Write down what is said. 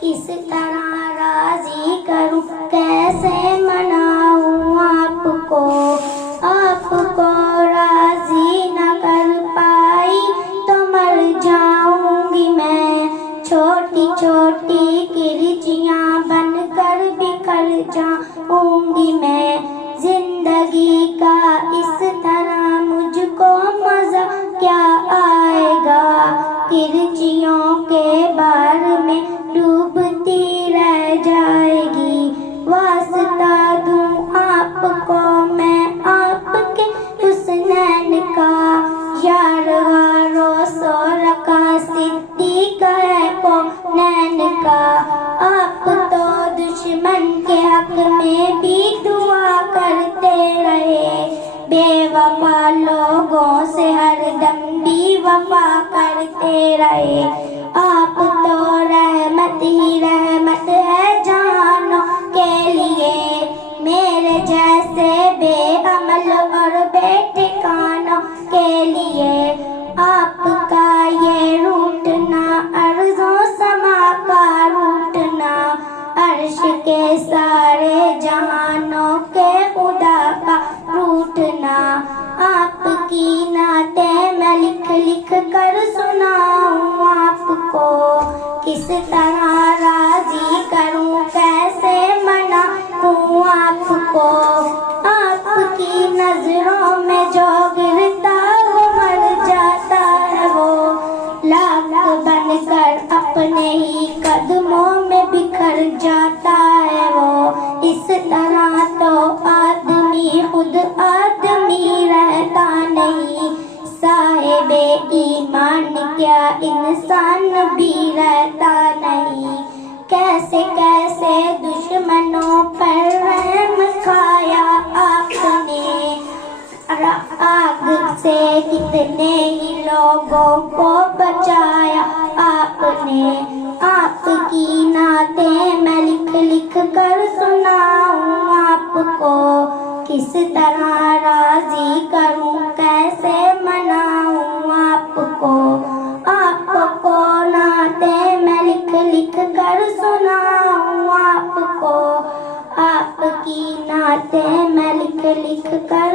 کس طرح راضی کروں، کیسے مناؤں آپ کو راضی نہ کر پائی تو مر جاؤں گی میں، چھوٹی چھوٹی کرچیاں بن کر بکھر جاؤں گی میں، زندگی کا اس طرح مجھ کو مزہ کیا آئے گا، کرچیوں کے بار میں ڈوبتی رہ جائے گی، واسطہ دوں آپ کو میں آپ کے حسنین کا، یار غارو سو رکھا صدیق ہے کونین کا، آپ تو دشمن کے حق میں بھی دعا کرتے رہے، بے وفا لوگوں سے ہر دم بھی وفا کرتے رہے، آپ تو رحمت ہی رحمت ہے جہانوں کے لیے، میرے جیسے بے عمل اور بے ٹھکانوں کے لیے، آپ کا یہ روٹنا ارض و سما کا روٹنا، عرش کے سارے جہانوں کے خدا کا روٹنا، آپ کی نعتیں میں لکھ لکھ کر سناؤں آپ کو، کس طرح راضی کروں، کیسے مناؤں آپ کو، آپ کی نظروں میں جو گرتا وہ مر جاتا ہے، وہ لاکھ بن کر اپنے ہی قدموں میں بکھر جاتا ہے، وہ اس طرح تو آدمی خود آدمی رہتا نہیں، صاحب ایمان کیا انسان بھی رہتا نہیں، کیسے کیسے دشمنوں پر رحم کھایا آپ نے، آگ سے کتنے ہی لوگوں کو بچایا آپ نے، آپ کی نعتیں میں لکھ لکھ کر سناؤں آپ کو، کس طرح راضی کروں، کیسے مناؤں آپ کو نعتیں میں لکھ لکھ کر سناؤں آپ کو، آپ کی نعتیں میں لکھ لکھ کر